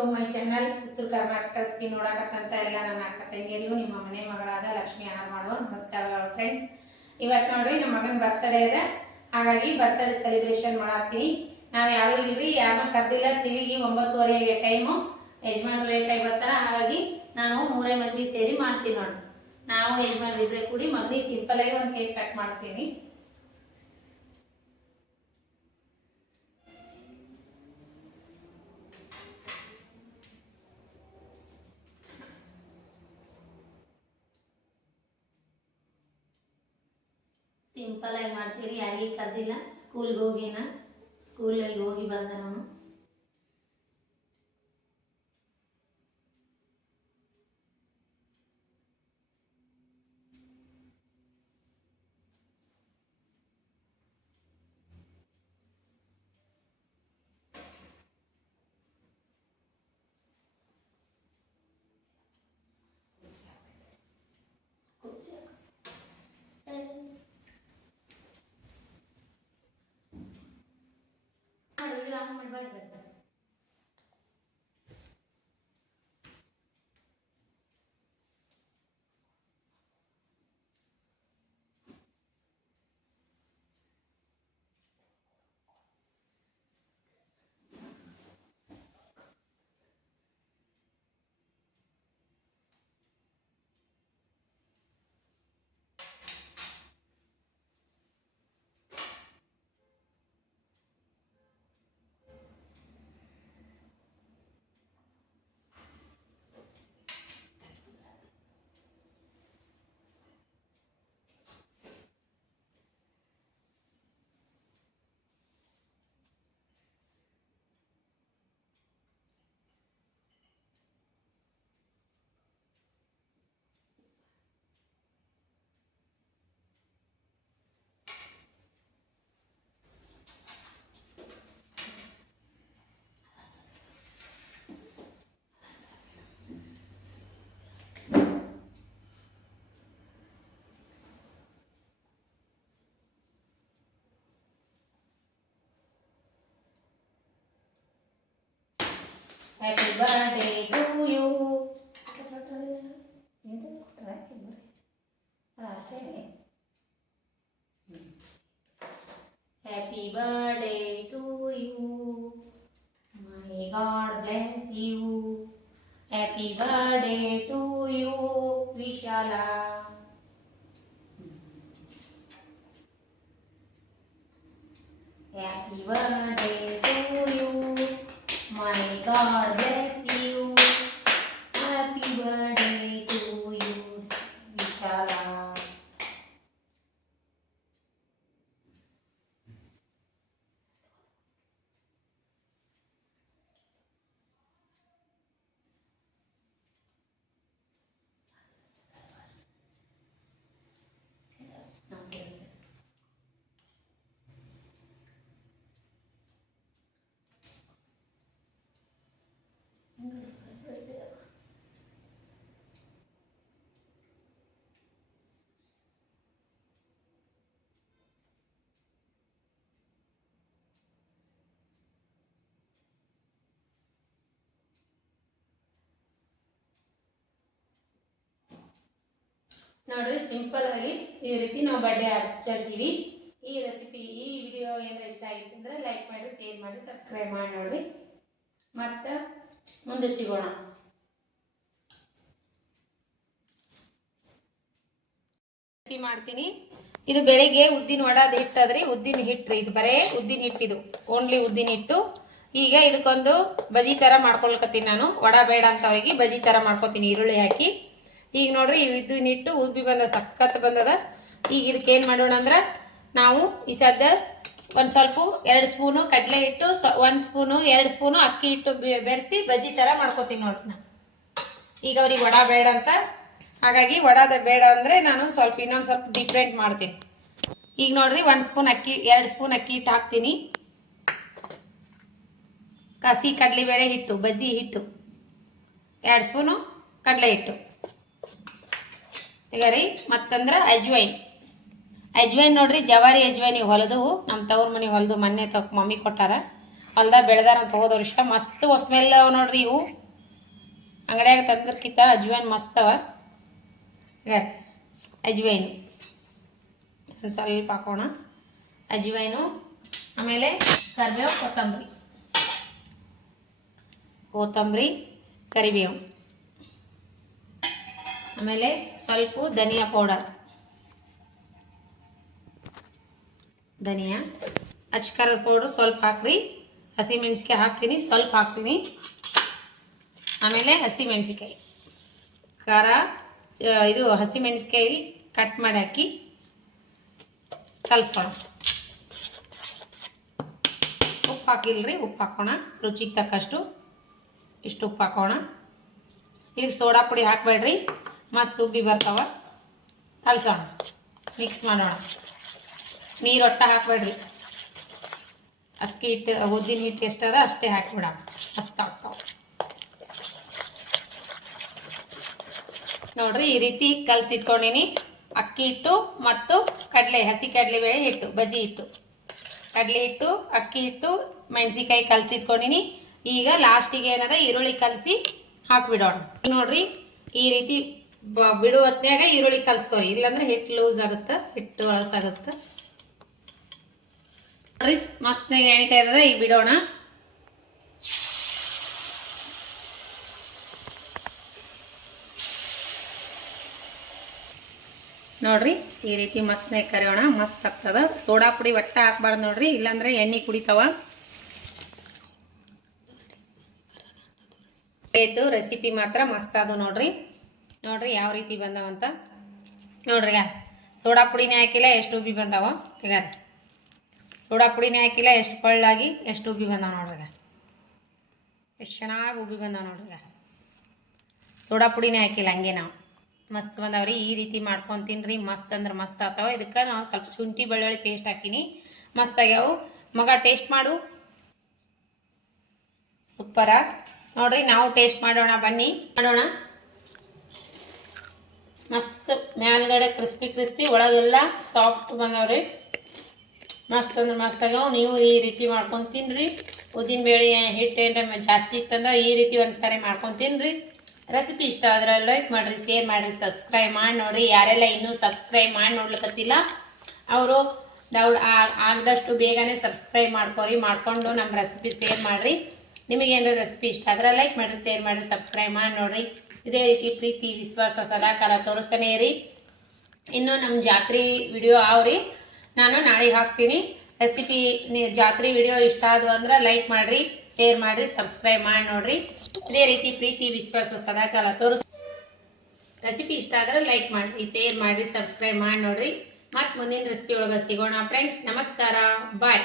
To my channel. ಉತ್ತರ ಕರ್ನಾಟಕ ಸ್ಕಿ ನೋಡಕತ್ತಂತ ಎಲ್ಲ ನನ್ನ ಅಕ್ಕ ತಂಗಿಯರಿಗೂ ನಿಮ್ಮ ಮನೆ ಮಗಳಾದ ಲಕ್ಷ್ಮಿ ಆಹಾರ್ ಮಾಡುವ ನಮಸ್ಕಾರಗಳು ಫ್ರೆಂಡ್ಸ್. ಇವತ್ತು ನೋಡ್ರಿ ನಮ್ಮ ಮಗನ ಬರ್ತಡೇ ಇದೆ, ಹಾಗಾಗಿ ಬರ್ತಡೇ ಸೆಲೆಬ್ರೇಷನ್ ಮಾಡತ್ತೀನಿ. ನಾವು ಯಾರು ಇಲ್ರಿ, ಯಾರನ್ನೂ ಕರೆದಿಲ್ಲ. ತಿರುಗಿ 9:30 ಟೈಮು, ಯಜಮಾನ್ರು ಲೇಟ್ ಆಗಿ ಬರ್ತಾರ. ಹಾಗಾಗಿ ನಾವು 3 ಮಂದಿ ಸೇರಿ ಮಾಡ್ತೀವಿ ನೋಡಿ. ನಾವು ಯಜಮಾನ್ರು ಇದ್ರೆ ಕೂಡಿ ಮಗನಿಗೆ ಸಿಂಪಲ್ ಆಗಿ ಒಂದು ಕೇಕ್ ಕಟ್ ಮಾಡಿಸ್ತೀನಿ. ಸಿಂಪಲ್ ಆಗಿ ಮಾಡ್ತೀರಿ, ಯಾರಿಗೆ ಕರೆದಿಲ್ಲ. ಸ್ಕೂಲಲ್ಲಿ ಹೋಗಿ ಬಂದ ನಾನು. Happy birthday to you. Happy birthday to you. May God bless you. Happy birthday to you, Vishala. Happy birthday to you. My God bless you. Happy birthday to you, Vishala. ನೋಡ್ರಿ, simple ಆಗಿ ಈ ರೀತಿ ನಾವು birthday ಆಚರಿಸ್ತೀವಿ. ಈ recipe, ಈ video ಏನಾರ ಇಷ್ಟ ಆಗಿತ್ತು ಅಂದ್ರೆ ಲೈಕ್ ಮಾಡಿ, ಶೇರ್ ಮಾಡಿ, ಸಬ್ಸ್ಕ್ರೈಬ್ ಮಾಡಿ ನೋಡ್ರಿ. ಮತ್ತೆ ಮುಂದೆ ಸಿಗೋಣ. ಮಾಡ್ತೀನಿ. ಇದು ಬೆಳಿಗ್ಗೆ ಉದ್ದಿನ ವಡಾದ ಹಿಟ್ಟದ್ರಿ, ಉದ್ದಿನ ಹಿಟ್ರಿ. ಇದು ಬರೇ ಉದ್ದಿನ ಹಿಟ್ಟಿದು, ಓನ್ಲಿ ಉದ್ದಿನ ಹಿಟ್ಟು. ಈಗ ಇದಕ್ಕೊಂದು ಬಜಿ ತರ ಮಾಡ್ಕೊಳ್ಕತ್ತೀನಿ ನಾನು. ವಡಾ ಬೇಡ ಅಂತ ಅವ್ರಿಗೆ ಬಜಿ ತರ ಮಾಡ್ಕೊತೀನಿ, ಈರುಳ್ಳಿ ಹಾಕಿ. ಈಗ ನೋಡ್ರಿ, ಉದ್ದಿನ ಹಿಟ್ಟು ಉಬ್ಬಿ ಬಂದ, ಸಖತ್ ಬಂದದ. ಈಗ ಇದಕ್ಕೆ ಏನು ಮಾಡೋಣ ಅಂದ್ರೆ, ನಾವು ಈ ಸದ್ದ ಒಂದು ಸ್ವಲ್ಪ 2 ಸ್ಪೂನು ಕಡಲೆ ಹಿಟ್ಟು, 1 ಸ್ಪೂನು 2 ಸ್ಪೂನು ಅಕ್ಕಿ ಹಿಟ್ಟು ಬೆರೆಸಿ ಬಜಿ ತರ ಮಾಡ್ಕೊತೀನಿ ನೋಡ್ರಿ ನಾನು. ಈಗ ಅವ್ರಿಗೆ ವಡಾ ಬೇಡ ಅಂತ, ಹಾಗಾಗಿ ವಡಾದ ಬೇಡ ಅಂದರೆ ನಾನು ಇನ್ನೊಂದು ಸ್ವಲ್ಪ ಡಿಫ್ರೆಂಟ್ ಮಾಡ್ತೀನಿ. ಈಗ ನೋಡ್ರಿ, 1 ಸ್ಪೂನ್ ಅಕ್ಕಿ, 2 ಸ್ಪೂನ್ ಅಕ್ಕಿ ಹಿಟ್ಟು ಹಾಕ್ತೀನಿ. ಕಸಿ ಕಡಲೆಬೇಳೆ ಹಿಟ್ಟು, ಬಜಿ ಹಿಟ್ಟು 2 ಸ್ಪೂನು ಕಡಲೆ ಹಿಟ್ಟು. ಈಗ ರೀ ಮತ್ತಂದ್ರೆ ಅಜ್ವೈನ್ ನೋಡ್ರಿ, ಜವಾರಿ ಅಜ್ವೈನ್ ಹೊಲದು, ನಮ್ಮ ತವ್ರ ಮನೆ ಹೊಲದು, ಮೊನ್ನೆ ಮಮ್ಮಿ ಕೊಟ್ಟಾರ. ಹೊಲ್ದಾಗ ಬೆಳೆದಾರಂತ ಹೋದ ವರ್ಷ ಮಸ್ತ್ ಸ್ಮೆಲ್ ಅವ ನೋಡ್ರಿ. ಇವು ಅಂಗಡಿಯಾಗ ತಂದ್ರಕ್ಕಿಂತ ಅಜ್ವೈನ್ ಮಸ್ತ್ ಅವ. ಅಜ್ವೈನು ಒಂದು ಸ್ವಲ್ಪ ಹಾಕೋಣ. ಅಜ್ವೈನು, ಆಮೇಲೆ ಕರಿಬೇವು, ಕೊತ್ತಂಬರಿ, ಕರಿಬೇವು, ಆಮೇಲೆ ಸ್ವಲ್ಪ ಧನಿಯಾ ಪೌಡರ್, ಅಚ್ಕಾರದ ಪೌಡ್ರ್ ಸ್ವಲ್ಪ ಹಾಕ್ರಿ. ಹಸಿಮೆಣ್ಸಿಕಾಯಿ ಹಾಕ್ತೀನಿ, ಸ್ವಲ್ಪ ಹಾಕ್ತೀನಿ. ಆಮೇಲೆ ಹಸಿಮೆಣ್ಸಿಕಾಯಿ ಖಾರ, ಇದು ಹಸಿಮೆಣ್ಸಿಕಾಯಿ ಕಟ್ ಮಾಡಿ ಹಾಕಿ ಕಲಿಸ್ಕೊಳ. ಉಪ್ಪು ಹಾಕಿಲ್ರಿ, ಉಪ್ಪು ಹಾಕೋಣ ರುಚಿಗೆ ತಕ್ಕಷ್ಟು. ಇಷ್ಟು ಉಪ್ಪು ಹಾಕೋಣ. ಈಗ ಸೋಡಾ ಪುಡಿ ಹಾಕಬೇಡ್ರಿ, ಮಸ್ತ್ ಉಬ್ಬಿ ಬರ್ತಾವ. ಕಲಸೋಣ, ಮಿಕ್ಸ್ ಮಾಡೋಣ. ನೀರು ಒಟ್ಟ ಹಾಕಬೇಡ್ರಿ. ಅಕ್ಕಿ ಹಿಟ್ಟು, ಉದ್ದಿನ ಹಿಟ್ಟು ಎಷ್ಟದ ಅಷ್ಟೇ ಹಾಕಿಬಿಡೋಣ. ಮಸ್ತ್ ಆಗ್ತಾವ ನೋಡ್ರಿ. ಈ ರೀತಿ ಕಲಸಿಟ್ಕೊಂಡೀನಿ. ಅಕ್ಕಿ ಹಿಟ್ಟು ಮತ್ತು ಹಸಿ ಕಡಲೆಬೇಳೆ ಹಿಟ್ಟು, ಬಜಿ ಹಿಟ್ಟು, ಕಡಲೆ ಹಿಟ್ಟು, ಅಕ್ಕಿ ಹಿಟ್ಟು, ಮೆಣಸಿಕಾಯಿ ಕಲಸಿಟ್ಕೊಂಡಿನಿ. ಈಗ ಲಾಸ್ಟಿಗೆ ಏನದ ಈರುಳ್ಳಿ ಕಲಸಿ ಹಾಕ್ಬಿಡೋಣ. ನೋಡ್ರಿ, ಈ ರೀತಿ ಬಿಡು ಹೊತ್ನ್ಯಾಗ ಈರುಳ್ಳಿ ಕಲಸ್ಕೊರಿ, ಇಲ್ಲಾಂದ್ರೆ ಹಿಟ್ಟು ಲೂಸ್ ಆಗುತ್ತೆ, ಹಿಟ್ಟು ಹೊಳಸಾಗುತ್ತೆ. ನೋಡ್ರಿ ಮಸ್ತ್ನಾಗ ಎಣಿತಾ ಇರ್ತದೆ. ಈಗ ಬಿಡೋಣ. ನೋಡ್ರಿ ಈ ರೀತಿ ಮಸ್ತ್ನಾಗ ಕರಿಯೋಣ, ಮಸ್ತ್ ಆಗ್ತದ. ಸೋಡಾ ಪುಡಿ ಒಟ್ಟ ಹಾಕ್ಬಾರ್ದು ನೋಡ್ರಿ, ಇಲ್ಲಾಂದ್ರೆ ಎಣ್ಣೆ ಕುಡಿತಾವ. ಆಯ್ತು, ರೆಸಿಪಿ ಮಾತ್ರ ಮಸ್ತ್ ಅದು ನೋಡ್ರಿ. ನೋಡ್ರಿ ಯಾವ ರೀತಿ ಬಂದವಂತ ನೋಡ್ರಿ. ಸೋಡಾ ಪುಡಿನೇ ಹಾಕಿಲ್ಲ, ಎಷ್ಟು ಉಬ್ಬಿ ಬಂದಾವ. ಈಗ ಸೋಡಾ ಪುಡಿನೇ ಹಾಕಿಲ್ಲ, ಎಷ್ಟು ಪಳ್ಳಾಗಿ ಎಷ್ಟು ಉಬ್ಬಿ ಬಂದಾವ ನೋಡ್ರಿ. ಎಷ್ಟು ಚೆನ್ನಾಗಿ ಉಬ್ಬಿ ಬಂದಾವ ನೋಡ್ರಿ. ಸೋಡಾ ಪುಡಿನೇ ಹಾಕಿಲ್ಲ, ಹಂಗೆ ನಾವು ಮಸ್ತ್ ಬಂದಾವ್ರಿ. ಈ ರೀತಿ ಮಾಡ್ಕೊಂಡು ತಿನ್ರಿ, ಮಸ್ತ್ ಅಂದ್ರೆ ಮಸ್ತ್ ಆಗ್ತಾವ. ಇದಕ್ಕೆ ನಾವು ಸ್ವಲ್ಪ ಶುಂಠಿ ಬೆಳ್ಳುಳ್ಳಿ ಪೇಸ್ಟ್ ಹಾಕಿನಿ, ಮಸ್ತ್ ಆಗ್ಯಾವು. ಮಗ ಟೇಸ್ಟ್ ಮಾಡು, ಸೂಪರ ನೋಡ್ರಿ. ನಾವು ಟೇಸ್ಟ್ ಮಾಡೋಣ, ಬನ್ನಿ ಮಾಡೋಣ. ಮಸ್ತ್ ಮ್ಯಾಲ್ಗಡೆ ಕ್ರಿಸ್ಪಿ, ಒಳಗೆಲ್ಲ ಸಾಫ್ಟ್ ಬಂದವ್ರಿ. ಮಸ್ತ್ ಅಂದ್ರೆ ಮಸ್ತ್ ಆಗ್ಯಾವ. ನೀವು ಈ ರೀತಿ ಮಾಡ್ಕೊಂಡು ತಿನ್ರಿ. ಉದ್ದಿನ ಬೇಳೆ ಹಿಟ್ಟು ಏನಾರ ಜಾಸ್ತಿ ಇತ್ತಂದ್ರೆ ಈ ರೀತಿ ಒಂದ್ಸರಿ ಮಾಡ್ಕೊಂಡು ತಿನ್ರಿ. ರೆಸಿಪಿ ಇಷ್ಟ ಆದ್ರೆ ಲೈಕ್ ಮಾಡಿರಿ, ಶೇರ್ ಮಾಡಿರಿ, ಸಬ್ಸ್ಕ್ರೈಬ್ ಮಾಡಿ ನೋಡಿರಿ. ಯಾರೆಲ್ಲ ಇನ್ನೂ ಸಬ್ಸ್ಕ್ರೈಬ್ ಮಾಡಿ ನೋಡ್ಲಿಕ್ಕತ್ತಿಲ್ಲ ಅವರು ಆದಷ್ಟು ಬೇಗನೆ ಸಬ್ಸ್ಕ್ರೈಬ್ ಮಾಡ್ಕೊಂಡು ನಮ್ಮ ರೆಸಿಪಿ ಶೇರ್ ಮಾಡಿರಿ. ನಿಮಗೇನಾದ್ರು ರೆಸಿಪಿ ಇಷ್ಟ ಆದ್ರೆ ಲೈಕ್ ಮಾಡಿರಿ, ಶೇರ್ ಮಾಡಿರಿ, ಸಬ್ಸ್ಕ್ರೈಬ್ ಮಾಡಿ ನೋಡಿರಿ. ಇದೇ ರೀತಿ ಪ್ರೀತಿ ವಿಶ್ವಾಸ ಸದಾಕಾಲ ತೋರಿಸ್ತಾನೆ ಇರಿ. ಇನ್ನು ನಮ್ಮ ಜಾತ್ರೆ ವಿಡಿಯೋ ಅವ್ರಿ, ನಾನು ನಾಳೆ ಹಾಕ್ತೀನಿ ರೆಸಿಪಿ. ಜಾತ್ರೆ ವಿಡಿಯೋ ಇಷ್ಟ ಆದವು ಅಂದ್ರೆ ಲೈಕ್ ಮಾಡಿರಿ, ಶೇರ್ ಮಾಡಿರಿ, ಸಬ್ಸ್ಕ್ರೈಬ್ ಮಾಡಿ ನೋಡಿರಿ. ಇದೇ ರೀತಿ ಪ್ರೀತಿ ವಿಶ್ವಾಸ ಸದಾಕಾಲ ರೆಸಿಪಿ ಇಷ್ಟ ಆದ್ರೆ ಲೈಕ್ ಮಾಡಿರಿ, ಶೇರ್ ಮಾಡಿರಿ, ಸಬ್ಸ್ಕ್ರೈಬ್ ಮಾಡಿ ನೋಡಿರಿ. ಮತ್ತು ಮುಂದಿನ ರೆಸಿಪಿ ಒಳಗೆ ಸಿಗೋಣ ಫ್ರೆಂಡ್ಸ್. ನಮಸ್ಕಾರ, ಬಾಯ್.